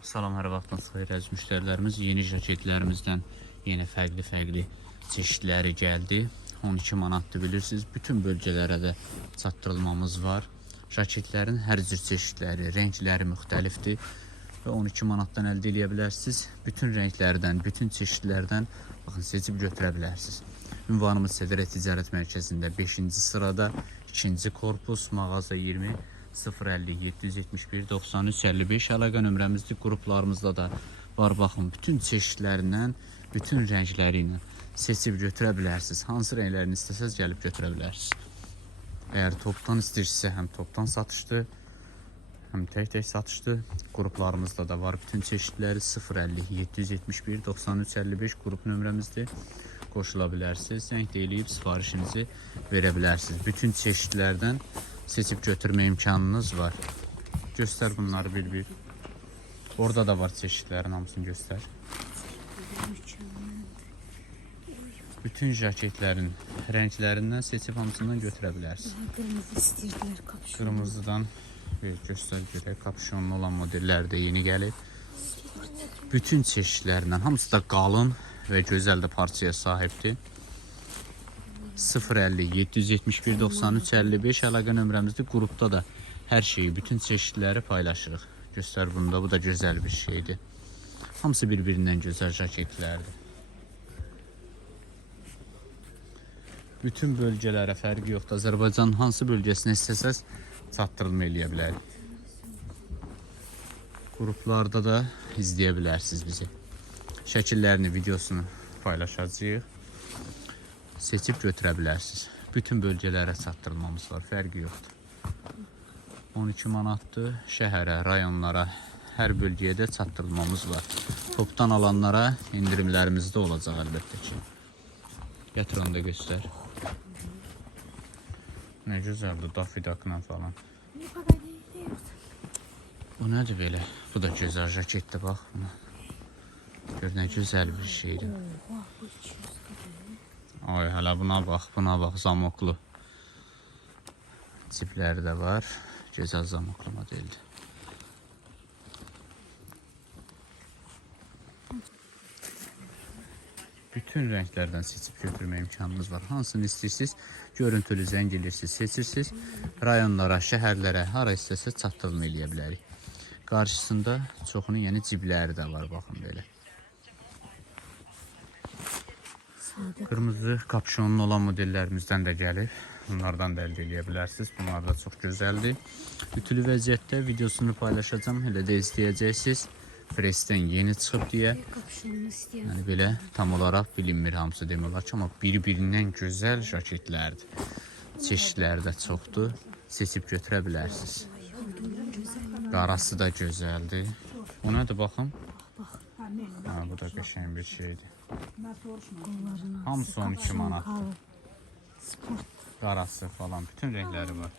Salam, hər vaxtınız xeyir əziz müştərilərimiz. Yeni jaketlərimizdən yeni fərqli-fərqli çeşidləri gəldi. 12 manatdır bilirsiniz. Bütün bölgələrə də çatdırılmamız var. Jaketlərin hər cür çeşidləri, rəngləri müxtəlifdir və 12 manatdan əldə edə bilərsiniz. Bütün rənglərdən, bütün çeşidlərdən baxın seçib götürə bilərsiniz. Ünvanımız Sədrə Ticarət Mərkəzində 5-ci sırada, 2-ci korpus, mağaza 20 050 771 93 55 əlaqə nömrəmizdir. Qruplarımızda da var baxın. Bütün çeşidlərindən, bütün rəngləri ilə seçib götürə bilərsiniz. Hansı rənglərini istəsəz gəlib götürə bilərsiniz. Əgər topdan istəyirsinizsə həm topdan satışdır, həm tək-tək satışdır. Qruplarımızda da var bütün çeşidləri 050 771 93 55 qrup nömrəmizdir. Qoşula bilərsiniz. Zəng də eləyib sifarişinizi verə bilərsiniz. Bütün çeşidlərdən seçip götürme imkanınız var. Göster bunları bir-bir. Orada da var çeşitlerin hamısını göster. Bütün jaketlerin renklərindən seçib hamısından götürə bilərsiniz. Kırmızı istirdiler kapşon. Kırmızıdan bir göster görək. Kapşonlu olan modellər də yeni gəlib. Bütün çeşidlərindən hamısı da qalın və gözəl də parçaya sahibdir. 050 771 93 55 əlaqə nömrəmizdir. Qrupda da hər şeyi, bütün çeşidləri paylaşırıq. Göstər bunda, bu da gözəl bir şeydir. Hamısı bir-birindən gözəl jaketlərdir. Bütün bölgələrə fərqi yoxdur. Azərbaycanın hansı bölgəsinə istəsəz çatdırılma eləyə bilərik. Qruplarda da izləyə bilərsiniz bizi. Şəkillərini, videosunu paylaşacağıq seçib götürə bilərsiniz. Bütün bölgələrə çatdırılmamız var, fərqi yoxdur. 12 manatdır. Şəhərə, rayonlara, hər bölgəyə də çatdırılmamız var. Topdan alanlara endirimlərimiz də olacaq əlbəttə ki. Gətir onu da göstər. Nə gözəldir, dafidakla falan. Bu nədir belə? Bu da gözəl jaketdir, bax. Gör nə gözəl bir şeydir. Oha bu 200 kadar. Ay hələ buna bax, buna bax zamoklu. Cipləri də var. Gözəl zamoklu modeldir. Bütün rənglərdən seçib götürmə imkanınız var. Hansını istəyirsiniz, görüntülü zəng edirsiniz, seçirsiniz. Rayonlara, şəhərlərə, hara istəsəz çatdırılma eləyə bilərik. Qarşısında çoxunun yəni cibləri də var, baxın belə. Sade Qırmızı kapşonlu olan modellərimizdən də gəlir. Bunlardan da əldə edə bilərsiniz. Bunlar da çox gözəldir. Ütülü vəziyyətdə videosunu paylaşacağam. Hələ də izləyəcəksiniz. Presdən yeni çıxıb deyə. Yəni belə tam olaraq bilinmir hamısı demək olar ki, amma bir-birindən gözəl jaketlərdir. Çeşidləri də çoxdur. Seçib götürə bilərsiniz. Qarası da gözəldir. Bu nədir baxın? Ha, bu da qəşəng bir 12 manat. Halı. Sport. Qarası falan bütün renkləri var.